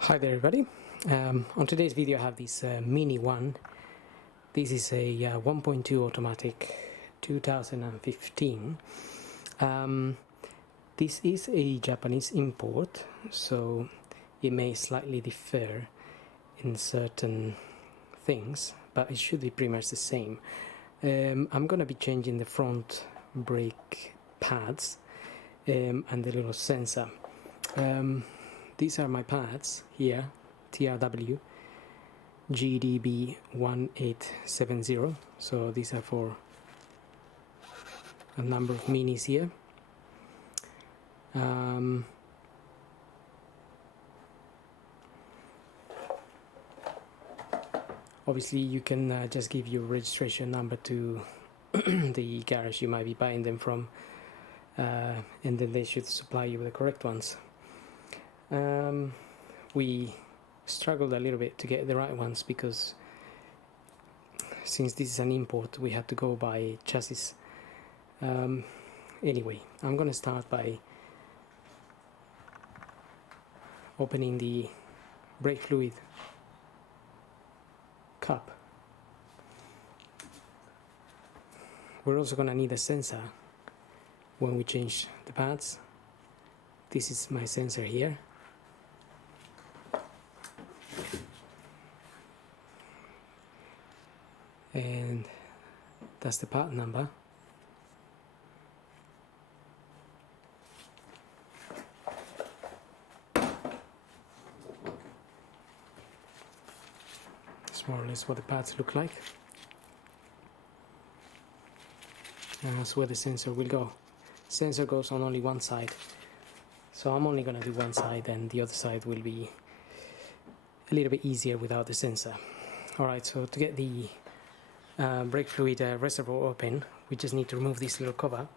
Hi there everybody. On today's video I have this mini one. This is a 1.2 automatic 2015. This is a Japanese import, so it may slightly differ in certain things, but it should be pretty much the same. I'm gonna be changing the front brake pads and the little sensor. These are my pads here, TRW GDB 1870, so these are for a number of minis here. Obviously you can just give your registration number to the garage you might be buying them from, and then they should supply you with the correct ones. We struggled a little bit to get the right ones because since this is an import we had to go by chassis. Anyway, I'm gonna start by opening the brake fluid cup. We're also gonna need a sensor when we change the pads. This is my sensor here. And that's the part number. That's more or less what the pads look like. And that's where the sensor will go. Sensor goes on only one side, so I'm only gonna do one side and the other side will be a little bit easier without the sensor. Alright, so to get the brake fluid reservoir open, we just need to remove this little cover.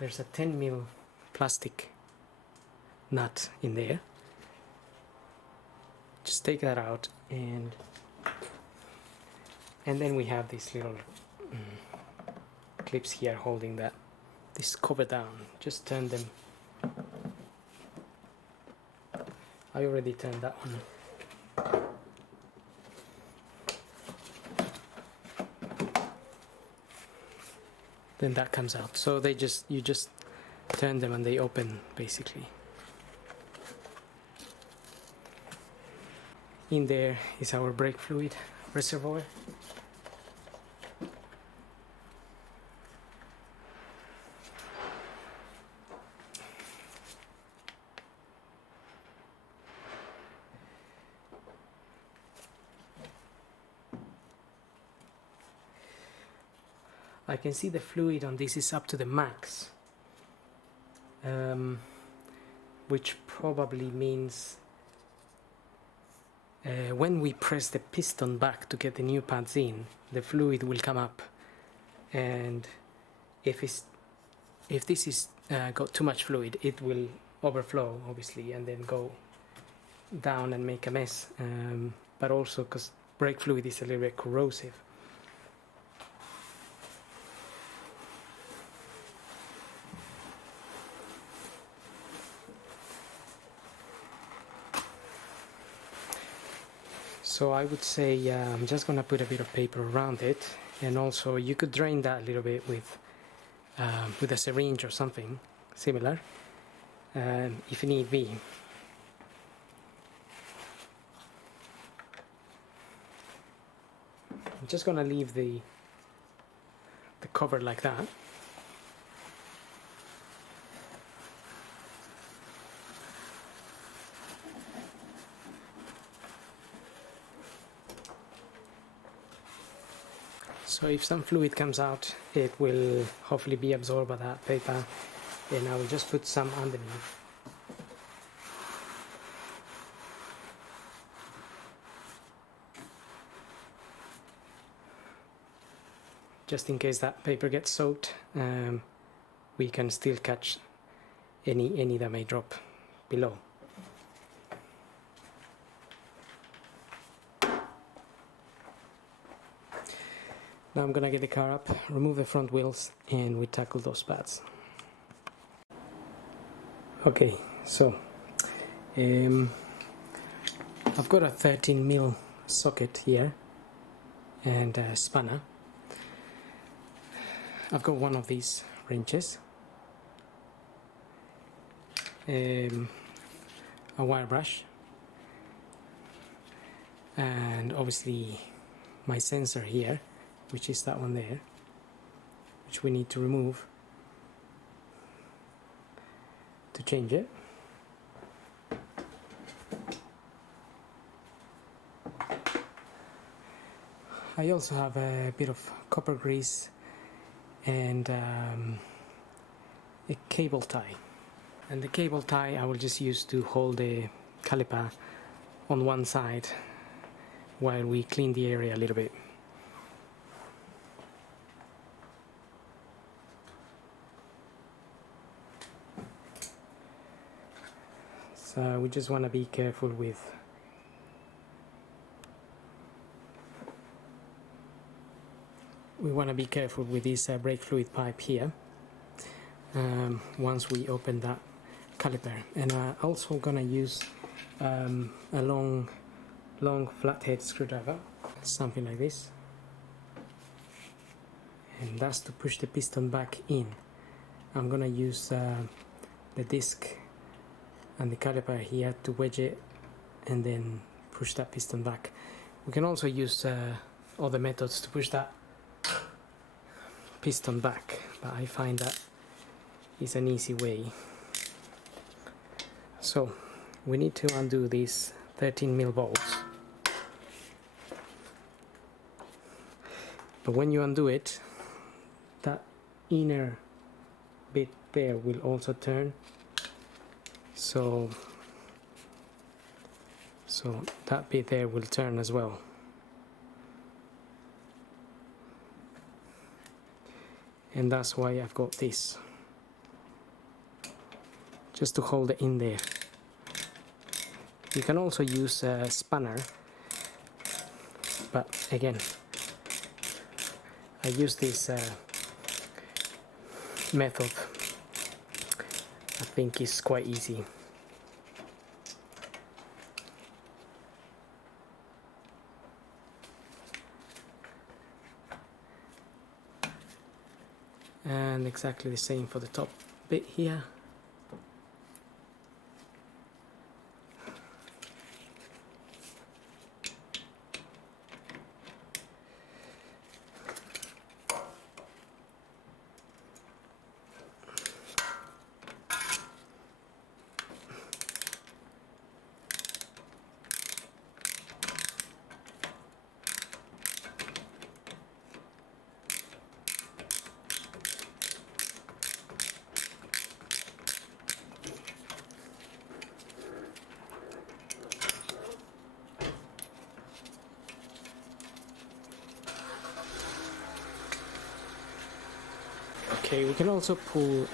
There's a 10mm plastic nut in there. Just take that out, and then we have these little clips here holding this cover down. Just turn them. I already turned that one. Then that comes out. So you just turn them and they open basically. In there is our brake fluid reservoir. I can see the fluid on this is up to the max, which probably means when we press the piston back to get the new pads in, the fluid will come up, and if this is got too much fluid, it will overflow obviously and then go down and make a mess, but also because brake fluid is a little bit corrosive. So I would say I'm just gonna put a bit of paper around it, and also you could drain that a little bit with a syringe or something similar, if need be. I'm just gonna leave the cover like that. So if some fluid comes out, it will hopefully be absorbed by that paper, and I will just put some underneath. Just in case that paper gets soaked, we can still catch any that may drop below. Now I'm gonna get the car up, remove the front wheels, and we tackle those pads. Okay, so I've got a 13mm socket here and a spanner. I've got one of these wrenches, a wire brush, and obviously my sensor here, which is that one there, which we need to remove to change it. I also have a bit of copper grease and a cable tie. And the cable tie I will just use to hold the caliper on one side while we clean the area a little bit. So we just want to be careful with this brake fluid pipe here once we open that caliper. And I'm also gonna use a long flathead screwdriver, something like this, and that's to push the piston back in. I'm gonna use the disc and the caliper here to wedge it and then push that piston back. We can also use other methods to push that piston back, but I find that is an easy way. So we need to undo these 13mm bolts, but when you undo it, that inner bit there will also turn, so that bit there will turn as well. And that's why I've got this, just to hold it in there. You can also use a spanner, but again, I use this method. I think it's quite easy. And exactly the same for the top bit here. Okay, we can also pull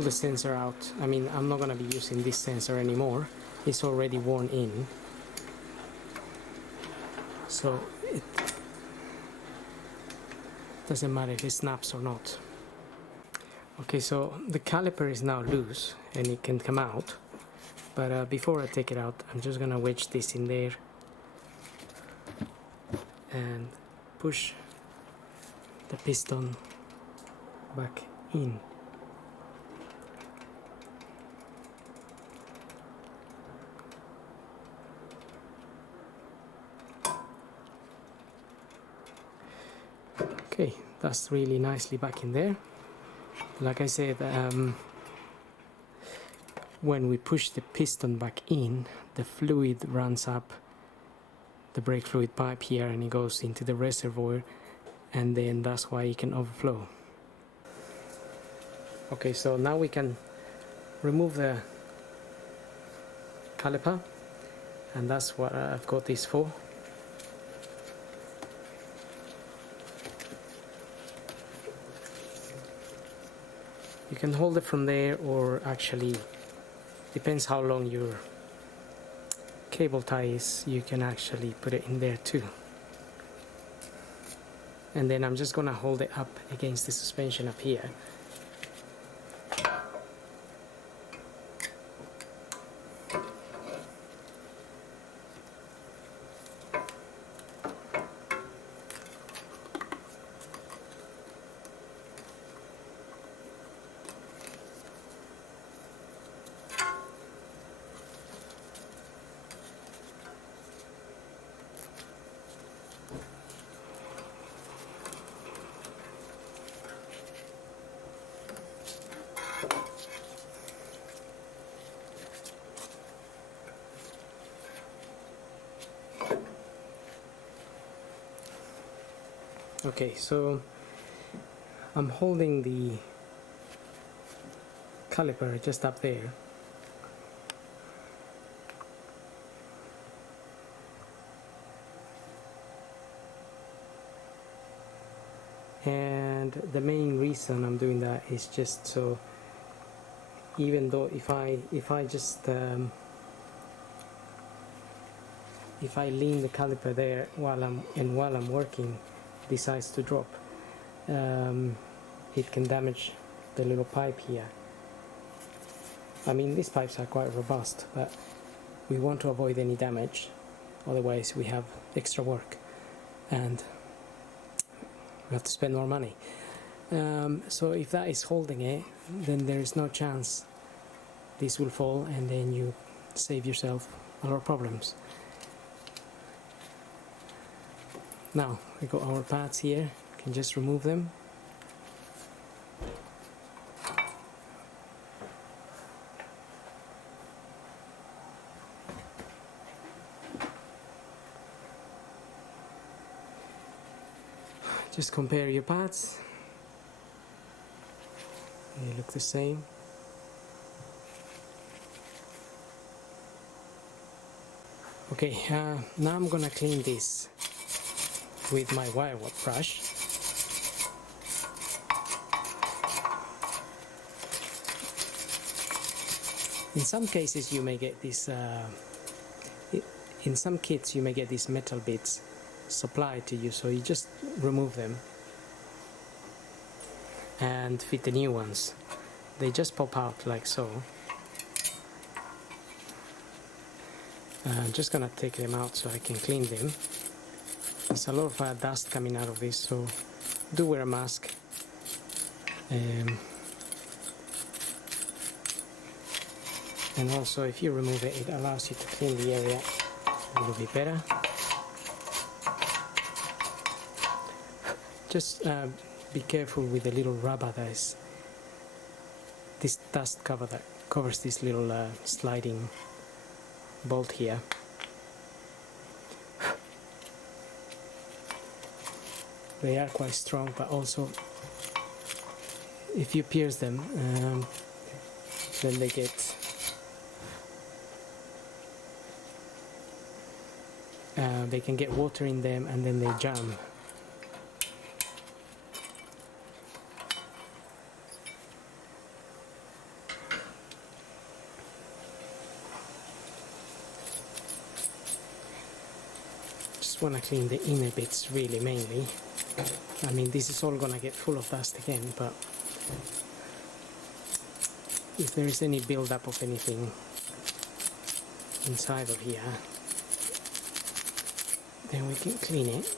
the sensor out. I mean, I'm not going to be using this sensor anymore. It's already worn in, so it doesn't matter if it snaps or not. Okay, so the caliper is now loose and it can come out, but before I take it out, I'm just going to wedge this in there and push the piston back in. Okay, that's really nicely back in there. Like I said, when we push the piston back in, the fluid runs up the brake fluid pipe here and it goes into the reservoir, and then that's why it can overflow. Okay, so now we can remove the caliper, and that's what I've got this for. You can hold it from there, or actually depends how long your cable tie is, you can actually put it in there too. And then I'm just gonna hold it up against the suspension up here. Okay, so I'm holding the caliper just up there, and the main reason I'm doing that is just so, even though if I just if I lean the caliper there while I'm working, decides to drop, it can damage the little pipe here. I mean, these pipes are quite robust, but we want to avoid any damage, otherwise we have extra work and we have to spend more money. So if that is holding it, then there is no chance this will fall, and then you save yourself a lot of problems. Now we got our pads here, can just remove them. Just compare your pads, they look the same. Okay, now I'm gonna clean this with my wire brush. In some cases you may get this, in some kits you may get these metal bits supplied to you, so you just remove them and fit the new ones. They just pop out like so. I'm just gonna take them out so I can clean them. There's a lot of dust coming out of this, so do wear a mask. And also, if you remove it, it allows you to clean the area a little bit better. Just be careful with the little rubber that is this dust cover that covers this little sliding bolt here. They are quite strong, but also if you pierce them, then they get they can get water in them, and then they jam. Just want to clean the inner bits really mainly. I mean, this is all gonna get full of dust again, but if there is any build-up of anything inside of here, then we can clean it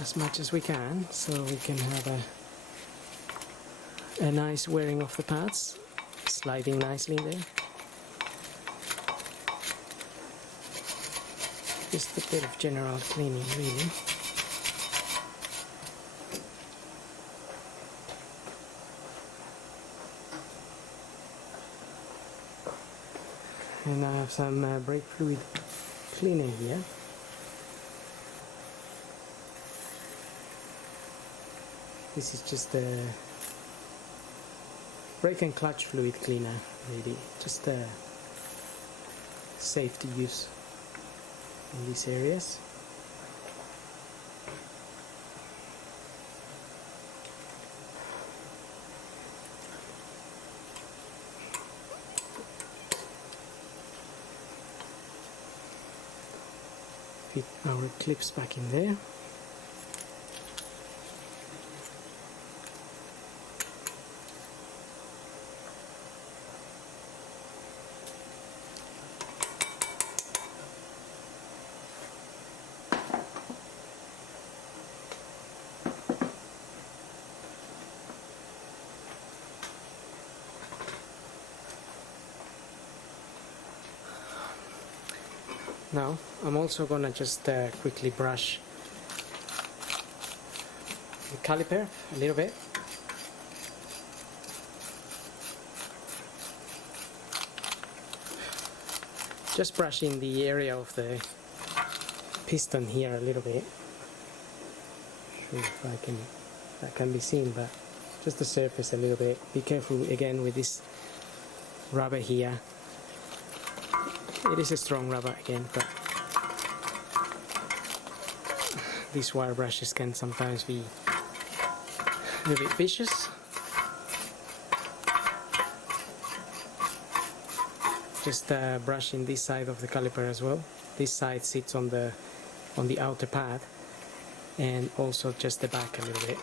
as much as we can, so we can have a nice wearing of the pads, sliding nicely there. Just a bit of general cleaning, really. And I have some brake fluid cleaner here. This is just a brake and clutch fluid cleaner, really. Just safe to use in these areas. Fit our clips back in there. Now I'm also gonna just quickly brush the caliper a little bit. Just brushing the area of the piston here a little bit. sure if that can be seen, but just the surface a little bit. Be careful again with this rubber here. It is a strong rubber again, but these wire brushes can sometimes be a little bit vicious. Just brushing this side of the caliper as well. This side sits on the outer pad, and also just the back a little bit.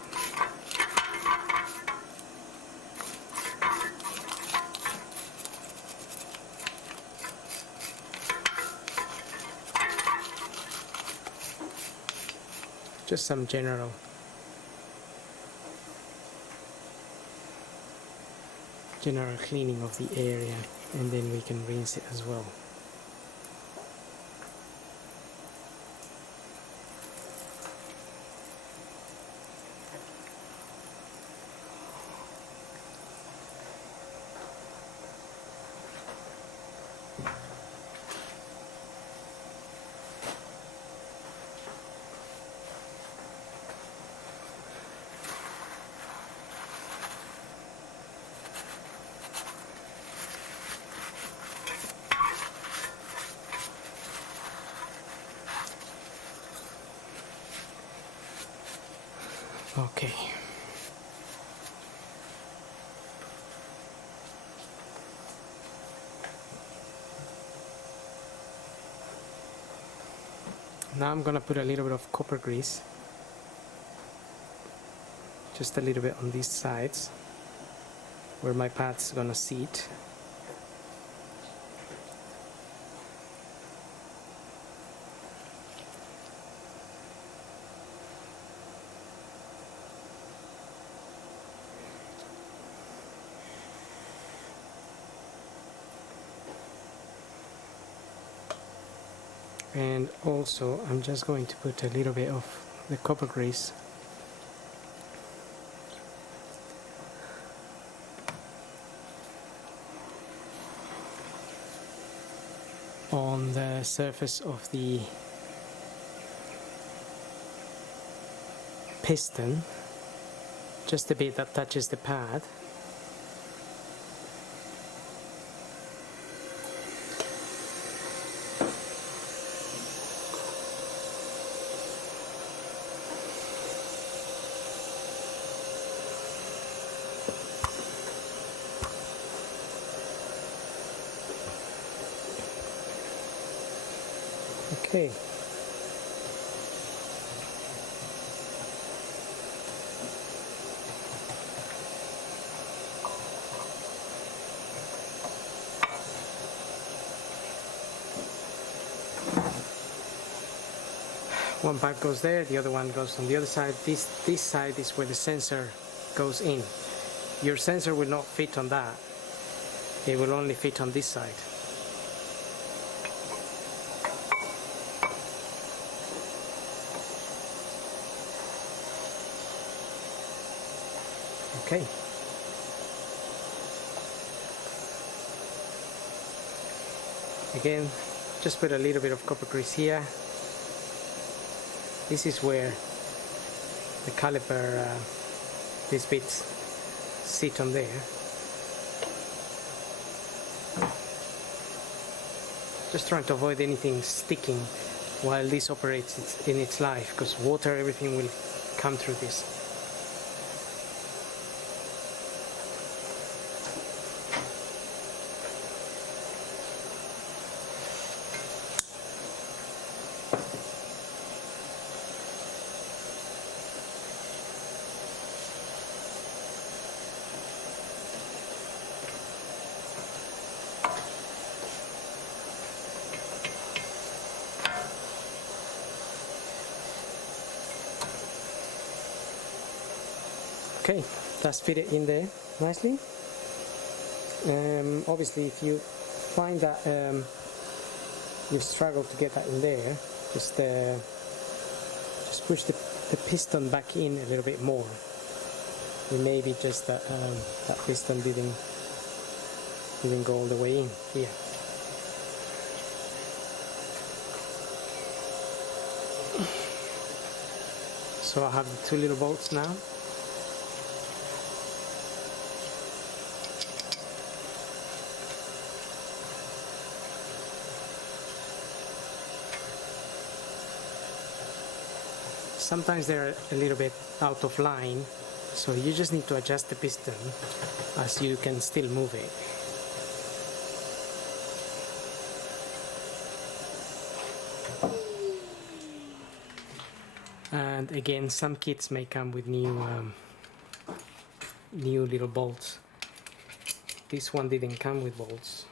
Just some general cleaning of the area, and then we can rinse it as well. Okay. Now I'm gonna put a little bit of copper grease, just a little bit on these sides where my pad's gonna sit. And also I'm just going to put a little bit of the copper grease on the surface of the piston, just a bit that touches the pad. Okay. One part goes there, the other one goes on the other side. This side is where the sensor goes in. Your sensor will not fit on that. It will only fit on this side. Okay. Again, just put a little bit of copper grease here. This is where the caliper, these bits sit on there. Just trying to avoid anything sticking while this operates in its life, because water, everything will come through this. Okay, that's fit it in there nicely. Obviously, if you find that you struggle to get that in there, just push the piston back in a little bit more. It may be just that that piston didn't go all the way in here. So I have the two little bolts now. Sometimes they're a little bit out of line, so you just need to adjust the piston as you can still move it. And again, some kits may come with new little bolts. This one didn't come with bolts.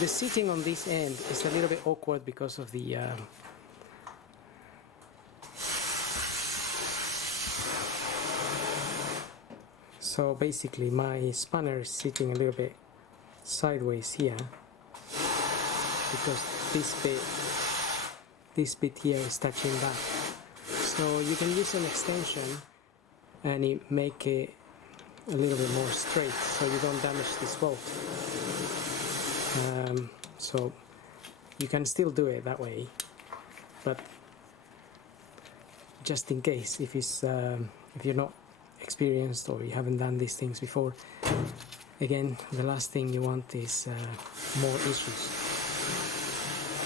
The seating on this end is a little bit awkward because of the so basically my spanner is sitting a little bit sideways here because this bit here is touching back. So you can use an extension and it make it a little bit more straight so you don't damage this bolt. So you can still do it that way, but just in case, if you're not experienced or you haven't done these things before, again, the last thing you want is more issues.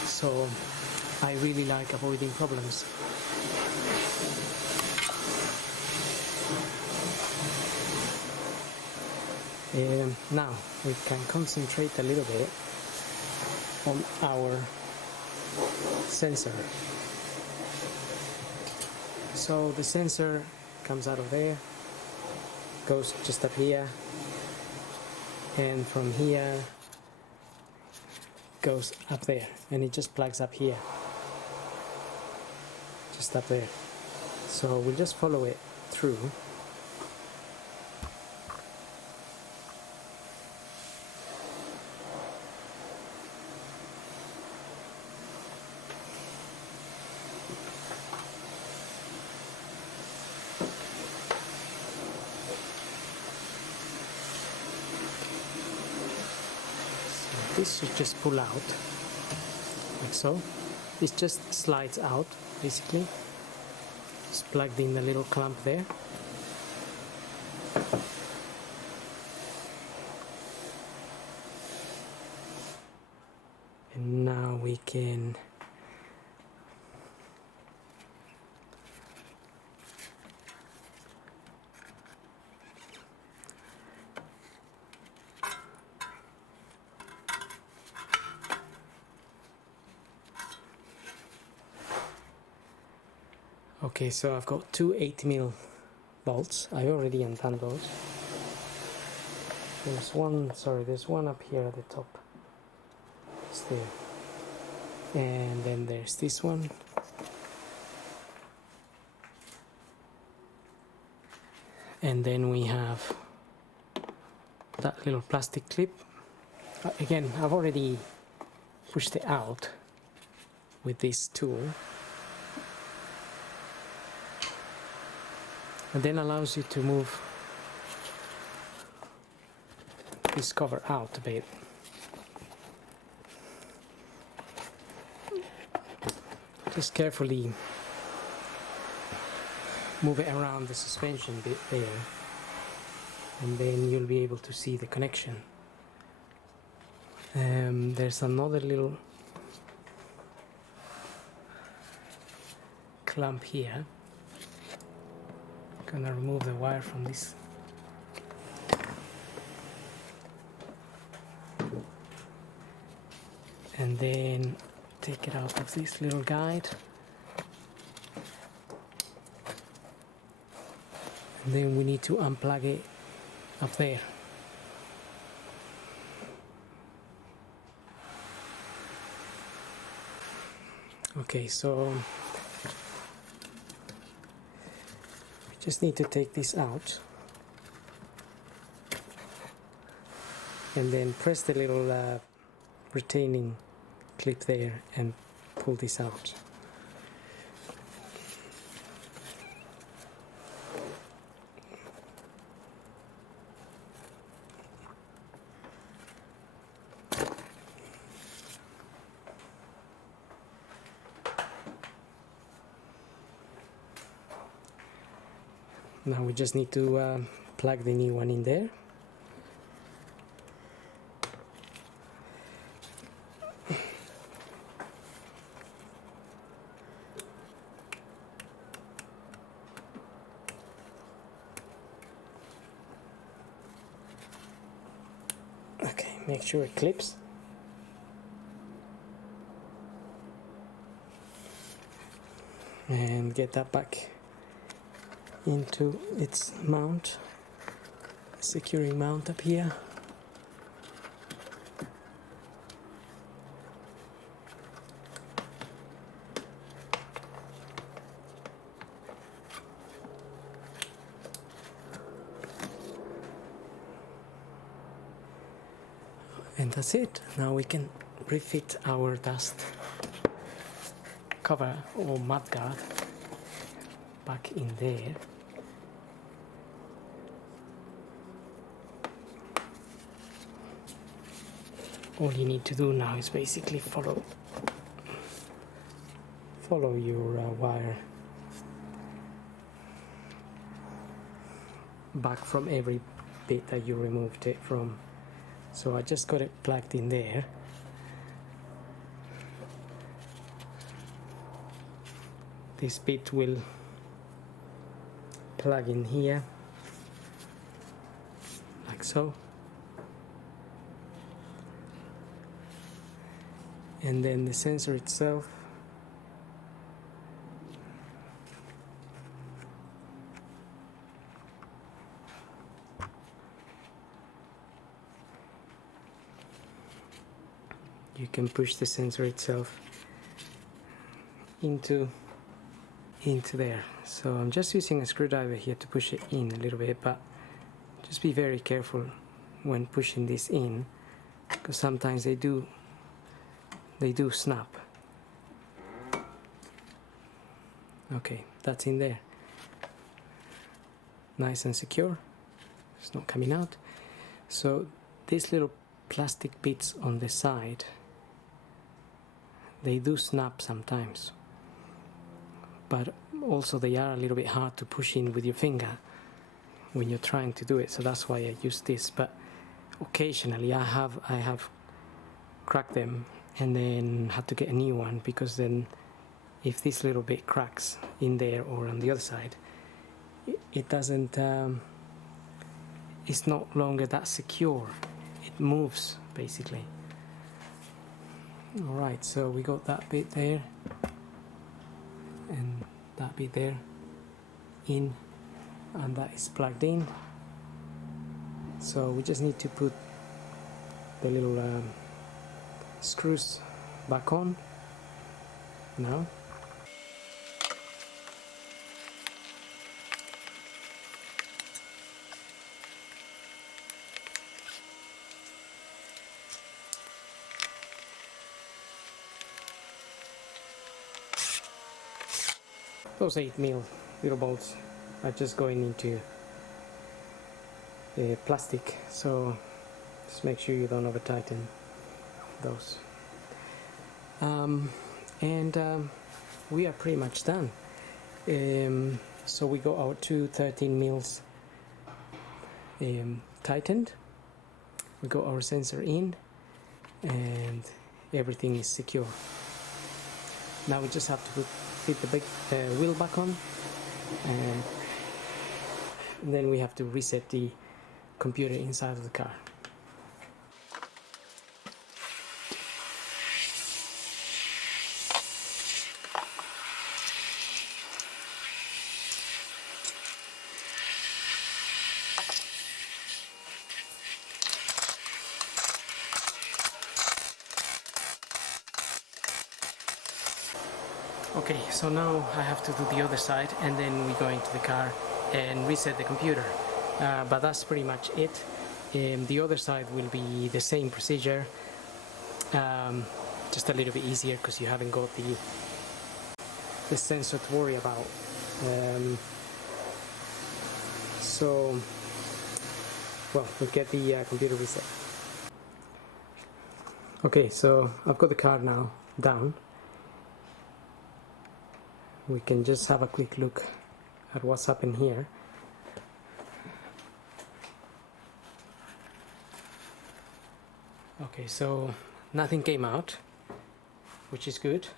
So I really like avoiding problems. Now we can concentrate a little bit on our sensor. So the sensor comes out of there, goes just up here, and from here goes up there, and it just plugs up here, just up there. So we'll just follow it through. This should just pull out, like so. This just slides out, basically. Just plugged in the little clamp there. And now we can okay, so I've got two 8mm bolts. I already undone those. There's one up here at the top. It's there. And then there's this one. And then we have that little plastic clip. Again, I've already pushed it out with this tool. And then allows you to move this cover out a bit. Just carefully move it around the suspension bit there, and then you'll be able to see the connection. There's another little clamp here. Gonna remove the wire from this. And then take it out of this little guide. And then we need to unplug it up there. Okay, so we just need to take this out and then press the little retaining clip there and pull this out. Now we just need to plug the new one in there. Okay, make sure it clips. And get that back into its mount, securing mount up here. And that's it. Now we can refit our dust cover or mudguard back in there. All you need to do now is basically follow your wire back from every bit that you removed it from. So I just got it plugged in there. This bit will plug in here, like so. And then the sensor itself you can push the sensor itself into there. So I'm just using a screwdriver here to push it in a little bit, but just be very careful when pushing this in, because sometimes they do snap. Okay, that's in there, nice and secure. It's not coming out. So these little plastic bits on the side, they do snap sometimes, but also they are a little bit hard to push in with your finger when you're trying to do it. So that's why I use this. But occasionally I have cracked them and then had to get a new one, because then if this little bit cracks in there or on the other side, it doesn't it's no longer that secure. It moves basically. Alright, so we got that bit there and that bit there in, and that is plugged in. So we just need to put the little screws back on now. Those 8mm little bolts are just going into plastic, so just make sure you don't over tighten those. We are pretty much done. So we got our two 13mm tightened, we got our sensor in, and everything is secure. Now we just have to put fit the wheel back on, and then we have to reset the computer inside of the car. Okay, so now I have to do the other side, and then we go into the car and reset the computer. But that's pretty much it. The other side will be the same procedure, just a little bit easier because you haven't got the sensor to worry about. So, well, we'll get the computer reset. Okay, so I've got the car now down. We can just have a quick look at what's happened here. Okay, so nothing came out, which is good.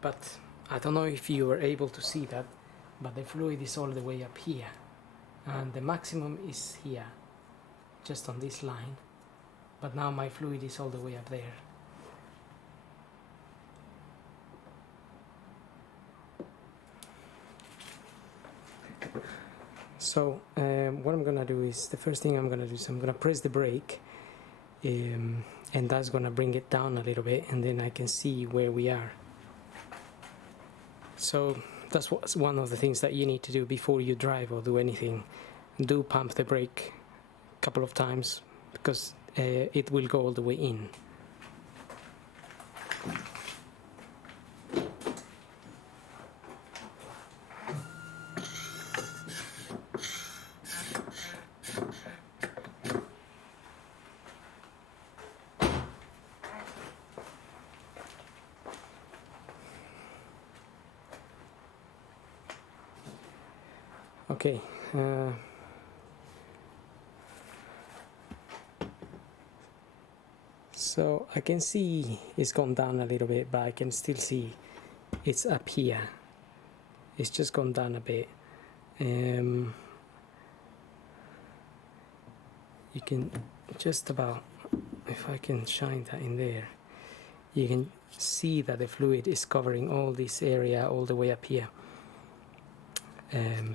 But I don't know if you were able to see that, but the fluid is all the way up here, and the maximum is here, just on this line, but now my fluid is all the way up there. So what I'm gonna do is, the first thing I'm gonna do is I'm gonna press the brake, and that's gonna bring it down a little bit, and then I can see where we are. So that's one of the things that you need to do before you drive or do anything. Do pump the brake a couple of times, because it will go all the way in. Okay, so I can see it's gone down a little bit, but I can still see it's up here. It's just gone down a bit. You can just about, if I can shine that in there, you can see that the fluid is covering all this area all the way up here.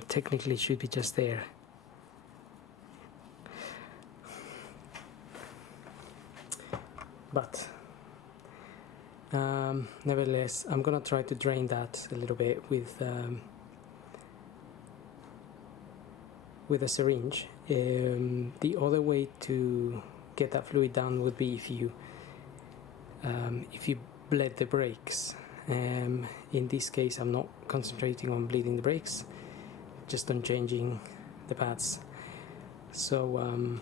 Technically it should be just there. But nevertheless, I'm gonna try to drain that a little bit with a syringe. The other way to get that fluid down would be if you bled the brakes. In this case, I'm not concentrating on bleeding the brakes, just on changing the pads. So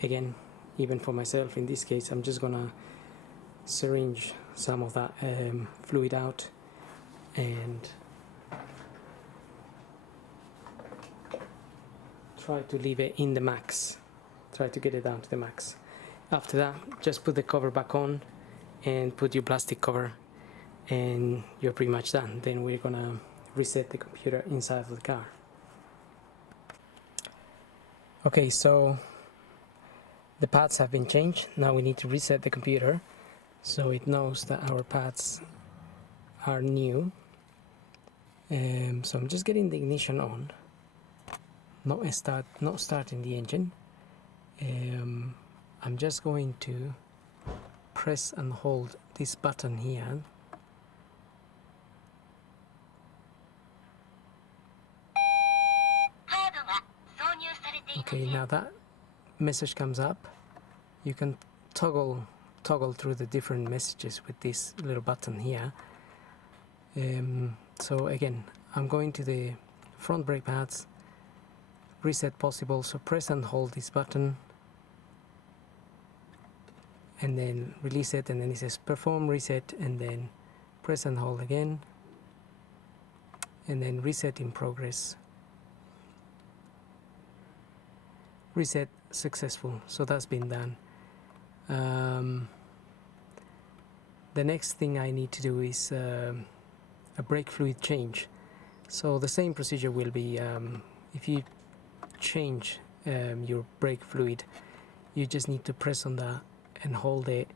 again, even for myself in this case, I'm just gonna syringe some of that fluid out and try to leave it in the max, try to get it down to the max. After that, just put the cover back on and put your plastic cover, and you're pretty much done. Then we're gonna reset the computer inside of the car. Okay, so the pads have been changed. Now we need to reset the computer so it knows that our pads are new. So I'm just getting the ignition on, not starting the engine. I'm just going to press and hold this button here. Okay, now that message comes up, you can toggle through the different messages with this little button here. So again, I'm going to the front brake pads, reset possible, so press and hold this button and then release it, and then it says perform reset, and then press and hold again, and then reset in progress. reset successful, so that's been done. The next thing I need to do is a brake fluid change. So the same procedure will be, if you change your brake fluid, you just need to press on that and hold it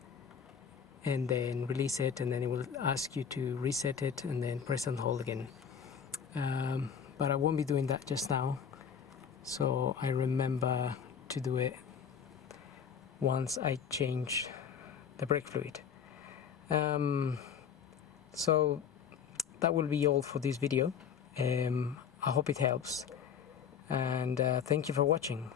and then release it, and then it will ask you to reset it and then press and hold again. But I won't be doing that just now, so I remember to do it once I change the brake fluid. So that will be all for this video. I hope it helps, and thank you for watching.